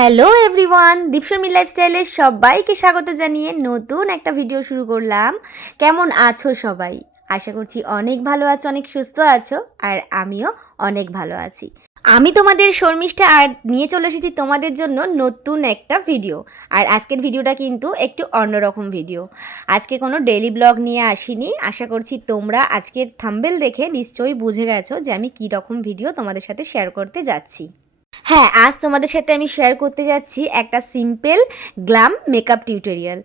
Hello everyone, দীপশর্মী লাইফস্টাইলে সবাইকে স্বাগত জানিয়ে নতুন একটা ভিডিও শুরু করলাম। কেমন আছো সবাই? আশা করছি অনেক ভালো আছো, অনেক সুস্থ আছো, আর আমিও অনেক ভালো আছি। আমি তোমাদের শর্মিষ্ঠা আর নিয়ে চলে এসেছি তোমাদের জন্য নতুন একটা ভিডিও। আর আজকের ভিডিওটা কিন্তু একটু অন্যরকম ভিডিও। আজকে কোনো ডেইলি ব্লগ নিয়ে আসিনি। আশা করছি তোমরা আজকের থাম্বনেল দেখে নিশ্চয়ই বুঝে গেছো যে আমি কী রকম ভিডিও তোমাদের সাথে শেয়ার করতে যাচ্ছি। হ্যাঁ, আজ তোমাদের সাথে আমি শেয়ার করতে যাচ্ছি একটা সিম্পল গ্ল্যাম মেকআপ টিউটোরিয়াল,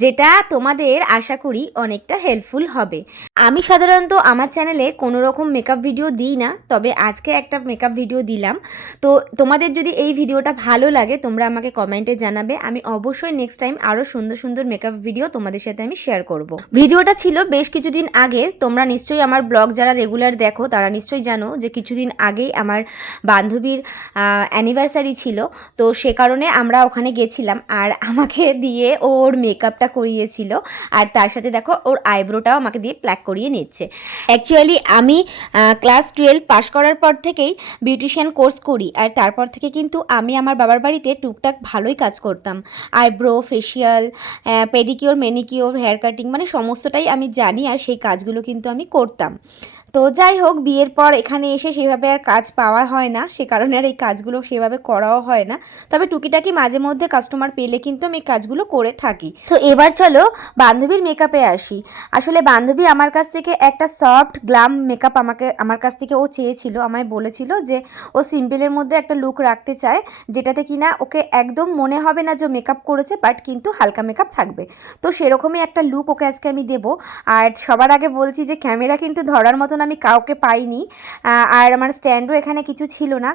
যেটা তোমাদের আশা করি অনেকটা হেল্পফুল হবে। আমি সাধারণত আমার চ্যানেলে কোনো রকম মেকআপ ভিডিও দিই না, তবে আজকে একটা মেকআপ ভিডিও দিলাম। তো তোমাদের যদি এই ভিডিওটা ভালো লাগে তোমরা আমাকে কমেন্টে জানাবে। আমি অবশ্যই নেক্সট টাইম আরও সুন্দর সুন্দর মেকআপ ভিডিও তোমাদের সাথে আমি শেয়ার করব। ভিডিওটা ছিল বেশ কিছুদিন আগের। তোমরা নিশ্চয়ই আমার ব্লগ যারা রেগুলার দেখো তারা নিশ্চয়ই জানো যে কিছুদিন আগেই আমার বান্ধবীর অ্যানিভার্সারি ছিল। তো সে কারণে আমরা ওখানে গেছিলাম, আর আমাকে দিয়ে ওর মেকআপটা করিয়েছিল, আর তার সাথে দেখো ওর আইব্রোটাও আমাকে দিয়ে প্ল্যাক করিয়ে নিচ্ছে। অ্যাকচুয়ালি আমি ক্লাস 12 পাশ করার পর থেকেই বিউটিশিয়ান কোর্স করি, আর তারপর থেকে কিন্তু আমি আমার বাবার বাড়িতে টুকটাক ভালোই কাজ করতাম। Eyebrow, facial, pedicure, manicure, hair cutting, মানে সমস্তটাই আমি জানি, আর সেই কাজগুলো কিন্তু আমি করতাম। তো যাই হোক, বিয়ের পর এখানে এসে সেভাবে আর কাজ পাওয়া হয় না, সে কারণে আর এই কাজগুলো সেভাবে করাও হয় না। তবে টুকিটাকি মাঝে মধ্যে কাস্টমার পেলে কিন্তু আমি এই কাজগুলো করে থাকি। তো এবার চলো বান্ধবীর মেকআপে আসি। আসলে বান্ধবী আমার কাছ থেকে একটা সফট গ্ল্যাম মেকআপ আমার কাছ থেকে ও চেয়েছিল, আমায় বলেছিল যে ও সিম্পলের মধ্যে একটা লুক রাখতে চায়, যেটাতে কিনা ওকে একদম মনে হবে না যে মেকআপ করেছে, বাট কিন্তু হালকা মেকআপ থাকবে। তো সেরকমই একটা লুক ওকে আজকে আমি দেবো। আর সবার আগে বলছি যে ক্যামেরা কিন্তু ধরার মতন আমি কাউকে পাইনি, আর আমার স্ট্যান্ডও এখানে কিছু ছিল না।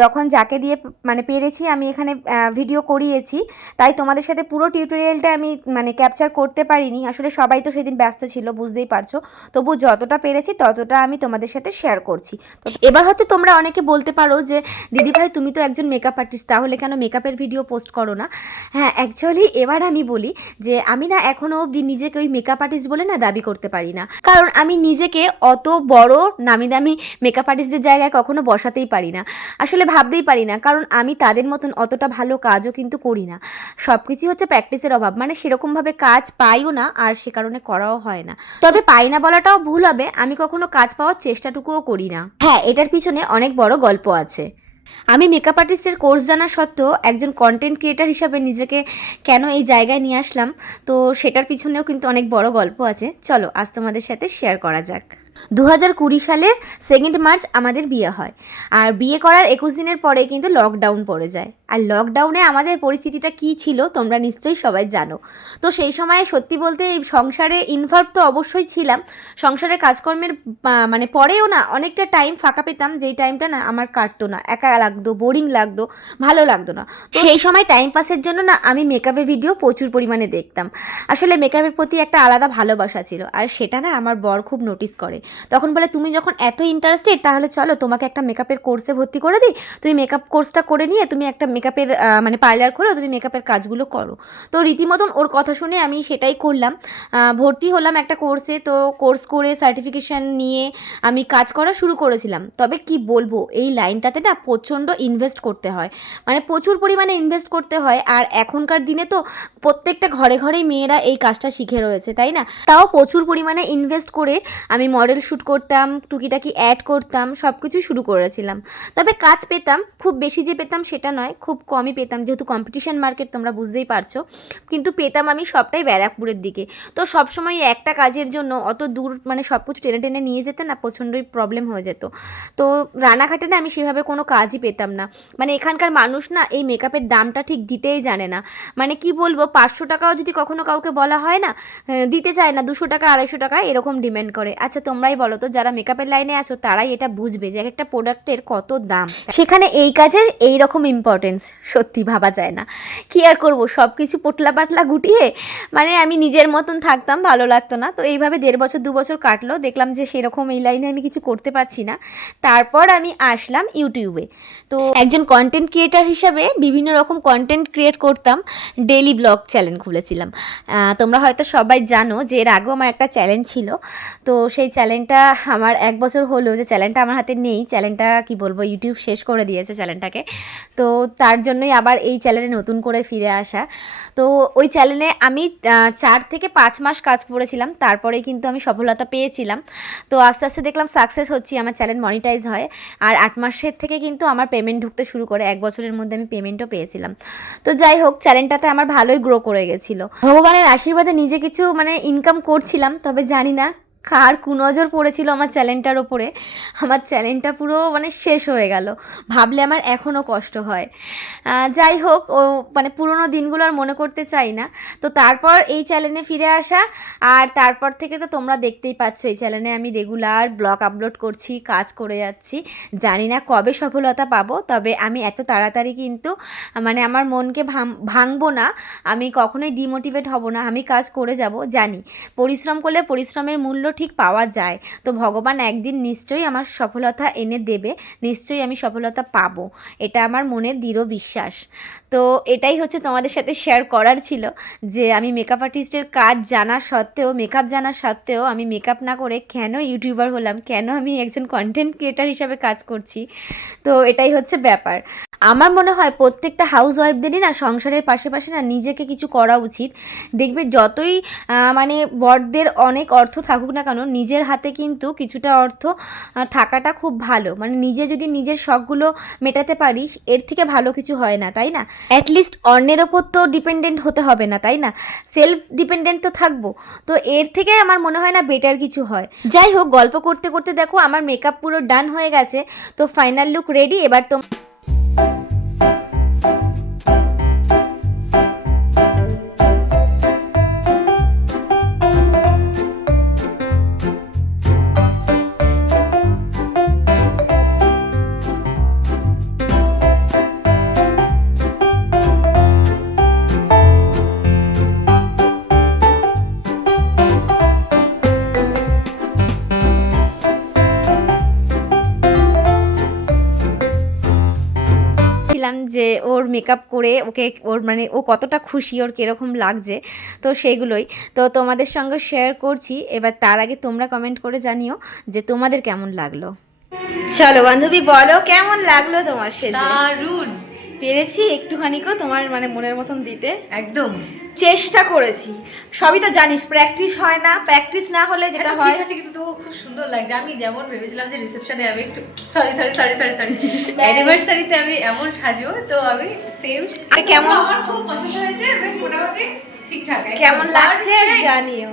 যখন যাকে দিয়ে মানে পেরেছি আমি এখানে ভিডিও করিয়েছি, তাই তোমাদের সাথে পুরো টিউটোরিয়ালটা আমি মানে ক্যাপচার করতে পারিনি। আসলে সবাই তো সেদিন ব্যস্ত ছিল, বুঝতেই পারছো। তবু যতটা পেরেছি ততটা আমি তোমাদের সাথে শেয়ার করছি। তো এবার হয়তো তোমরা অনেকে বলতে পারো যে দিদিভাই তুমি তো একজন মেকআপ আর্টিস্ট, তাহলে কেন মেকআপের ভিডিও পোস্ট করো না? হ্যাঁ, অ্যাকচুয়ালি এবার আমি বলি যে আমি না এখনও অবধি নিজেকে ওই মেকআপ আর্টিস্ট বলে না দাবি করতে পারি না, কারণ আমি নিজেকে অত বড় নামি দামি মেকআপ আর্টিস্টদের জায়গায় কখনো বসাতেই পারি না। আসলে ভাবতেই পারি না, কারণ আমি তাদের মতন অতটা ভালো কাজও কিন্তু করি না। সব কিছুই হচ্ছে প্র্যাকটিসের অভাব, মানে সেরকমভাবে কাজ পাইও না, আর সে কারণে করাও হয় না। তবে পাই না বলাটাও ভুল হবে, আমি কখনো কাজ পাওয়ার চেষ্টাটুকুও করি না। হ্যাঁ, এটার পিছনে অনেক বড় গল্প আছে। আমি মেকআপ আর্টিস্টের কোর্স জানা সত্ত্বেও একজন কন্টেন্ট ক্রিয়েটার হিসাবে নিজেকে কেন এই জায়গায় নিয়ে আসলাম, তো সেটার পিছনেও কিন্তু অনেক বড় গল্প আছে। চলো আজ তোমাদের সাথে শেয়ার করা যাক। 2020 সালের 2 মার্চ আমাদের বিয়ে হয়, আর বিয়ে করার 21 দিনের পরে কিন্তু লকডাউন পড়ে যায়। আর লকডাউনে আমাদের পরিস্থিতিটা কী ছিল তোমরা নিশ্চয়ই সবাই জানো। তো সেই সময় সত্যি বলতে এই সংসারে ইনভলভ তো অবশ্যই ছিলাম। সংসারের কাজকর্মের মানে পরেও না অনেকটা টাইম ফাঁকা পেতাম, যেই টাইমটা না আমার কাটতো না, একা লাগতো, বোরিং লাগতো, ভালো লাগতো না। তো সেই সময় টাইম পাসের জন্য না আমি মেকআপের ভিডিও প্রচুর পরিমাণে দেখতাম। আসলে মেকআপের প্রতি একটা আলাদা ভালোবাসা ছিল, আর সেটা না আমার বর খুব নোটিস করে। তখন বলে তুমি যখন এত ইন্টারেস্টেড তাহলে চলো তোমাকে একটা মেকআপের কোর্সে ভর্তি করে দিই, তুমি মেকআপ কোর্সটা করে নিয়ে তুমি একটা মেকআপের মানে পার্লার করো, তুমি মেকআপের কাজগুলো করো। তো রীতিমতন ওর কথা শুনে আমি সেটাই করলাম, ভর্তি হলাম একটা কোর্সে। তো কোর্স করে সার্টিফিকেশান নিয়ে আমি কাজ করা শুরু করেছিলাম। তবে কি বলবো, এই লাইনটাতে না প্রচণ্ড ইনভেস্ট করতে হয়, মানে প্রচুর পরিমাণে ইনভেস্ট করতে হয়। আর এখনকার দিনে তো প্রত্যেকটা ঘরে ঘরেই মেয়েরা এই কাজটা শিখে রয়েছে, তাই না? তাও প্রচুর পরিমাণে ইনভেস্ট করে আমি মডেল শ্যুট করতাম, টুকিটাকি অ্যাড করতাম, সব কিছুই শুরু করেছিলাম। তবে কাজ পেতাম, খুব বেশি যে পেতাম সেটা নয়, খুব কমই পেতাম, যেহেতু কম্পিটিশন মার্কেট তোমরা বুঝতেই পারছো। কিন্তু পেতাম আমি সবটাই ব্যারাকপুরের দিকে। তো সবসময় একটা কাজের জন্য অত দূর মানে সব কিছু টেনে টেনে নিয়ে যেতে না প্রচণ্ডই প্রবলেম হয়ে যেত। তো রানাঘাটে না আমি সেভাবে কোনো কাজই পেতাম না। মানে এখানকার মানুষ না এই মেকআপের দামটা ঠিক দিতেই জানে না। মানে কি বলবো, 500 টাকাও যদি কখনো কাউকে বলা হয় না, দিতে চায় না, 200 টাকা 250 টাকা এরকম ডিমান্ড করে। আচ্ছা তোমরাই বলো তো, যারা মেকআপের লাইনে আছো তারাই এটা বুঝবে যে একটা প্রোডাক্টের কত দাম। সেখানে এই কাজের এই রকম ইম্পর্টেন্স সত্যি ভাবা যায় না। কি আর করবো, সব কিছু পোটলা পাতলা গুটিয়ে মানে আমি নিজের মতন থাকতাম, ভালো লাগতো না। তো এইভাবে 1.5 বছর 2 বছর কাটলো, দেখলাম যে সেরকম এই লাইনে আমি কিছু করতে পারছি না। তারপর আমি আসলাম ইউটিউবে। তো একজন কন্টেন্ট ক্রিয়েটার হিসাবে বিভিন্ন রকম কন্টেন্ট ক্রিয়েট করতাম, ডেইলি ব্লগ চ্যানেল খুলেছিলাম। তোমরা হয়তো সবাই জানো যে এর আগেও আমার একটা চ্যানেল ছিল। তো সেই চ্যানেলটা আমার 1 বছর হলো যে চ্যানেলটা আমার হাতে নেই। চ্যানেলটা কি বলবো, ইউটিউব শেষ করে দিয়েছে চ্যানেলটাকে। তো তার জন্যই আবার এই চ্যানেলে নতুন করে ফিরে আসা। তো ওই চ্যানেলে আমি 4 থেকে 5 মাস কাজ করেছিলাম, তারপরে কিন্তু আমি সফলতা পেয়েছিলাম। তো আস্তে আস্তে দেখলাম সাকসেস হচ্ছি, আমার চ্যানেল মনিটাইজ হয়, আর 8 মাসের থেকে কিন্তু আমার পেমেন্ট ঢুকতে শুরু করে, 1 বছরের মধ্যে আমি পেমেন্টও পেয়েছিলাম। তো যাই হোক, চ্যানেলটাতে আমার ভালোই গ্রো করে গেছিলো, ভগবানের আশীর্বাদে নিজে কিছু মানে ইনকাম করছিলাম। তবে জানি না কার কুনজর পড়েছিল আমার চ্যানেলটার ওপরে, আমার চ্যানেলটা পুরো মানে শেষ হয়ে গেল, ভাবলে আমার এখনও কষ্ট হয়। যাই হোক, ও মানে পুরোনো দিনগুলো আর মনে করতে চাই না। তো তারপর এই চ্যানেলে ফিরে আসা, আর তারপর থেকে তো তোমরা দেখতেই পাচ্ছ এই চ্যানেলে আমি রেগুলার ব্লগ আপলোড করছি, কাজ করে যাচ্ছি। জানি না কবে সফলতা পাবো, তবে আমি এত তাড়াতাড়ি কিন্তু মানে আমার মনকে ভাঙবো না, আমি কখনোই ডিমোটিভেট হব না, আমি কাজ করে যাব। জানি পরিশ্রম করলে পরিশ্রমের মূল্য ঠিক পাওয়া যায়। তো ভগবান একদিন নিশ্চয়ই আমার সফলতা এনে দেবে, নিশ্চয়ই আমি সফলতা পাবো, এটা আমার মনের দৃঢ় বিশ্বাস। তো এটাই হচ্ছে তোমাদের সাথে শেয়ার করার ছিল, যে আমি মেকআপ আর্টিস্টের কাজ জানা সত্ত্বেও, মেকআপ জানা সত্ত্বেও আমি মেকআপ না করে কেন ইউটিউবার হলাম, কেন আমি একজন কন্টেন্ট ক্রিয়েটার হিসাবে কাজ করছি। তো এটাই হচ্ছে ব্যাপার। আমার মনে হয় প্রত্যেকটা হাউস ওয়াইফদেরই না সংসারের পাশে না নিজেকে কিছু করা উচিত। দেখবে যতই মানে বড়দের অনেক অর্থ থাকুক না কেন, নিজের হাতে কিন্তু কিছুটা অর্থ থাকাটা খুব ভালো। মানে নিজে যদি নিজের শখগুলো মেটাতে পারিস, এর থেকে ভালো কিছু হয় না, তাই না? অ্যাটলিস্ট অন্যের ওপর তো ডিপেন্ডেন্ট হতে হবে না, তাই না? সেলফ ডিপেন্ডেন্ট তো থাকবো। তো এর থেকে আমার মনে হয় না বেটার কিছু হয়। যাই হোক, গল্প করতে করতে দেখো আমার মেকআপ পুরো ডান হয়ে গেছে। তো ফাইনাল লুক রেডি। এবার তো যে ওর মেকআপ করে ওকে, ওর মানে ও কতটা খুশি, ওর কীরকম লাগছে, তো সেগুলোই তো তোমাদের সঙ্গে শেয়ার করছি। এবার তার আগে তোমরা কমেন্ট করে জানিও যে তোমাদের কেমন লাগলো। চলো বান্ধবী, বলো কেমন লাগলো তোমার সেজে? দারুণ পেরেছি একটুখানিকও তোমার মানে মনের মতন দিতে? একদম চেষ্টা করেছি, সবই তো জানিস প্র্যাকটিস হয় না, প্র্যাকটিস না হলে যেটা হয়। ঠিক আছে, কিন্তু তো খুব সুন্দর লাগছে। আমি যেমন ভেবেছিলাম যে রিসেপশনে আমি একটু সরি অ্যানিভার্সারিতে আমি এমন সাজবো, তো আমি সেম। কেমন আমার খুব পছন্দ হয়েছে, বেশ মোটামুটি ঠিকঠাক। কেমন লাগছে জানিও।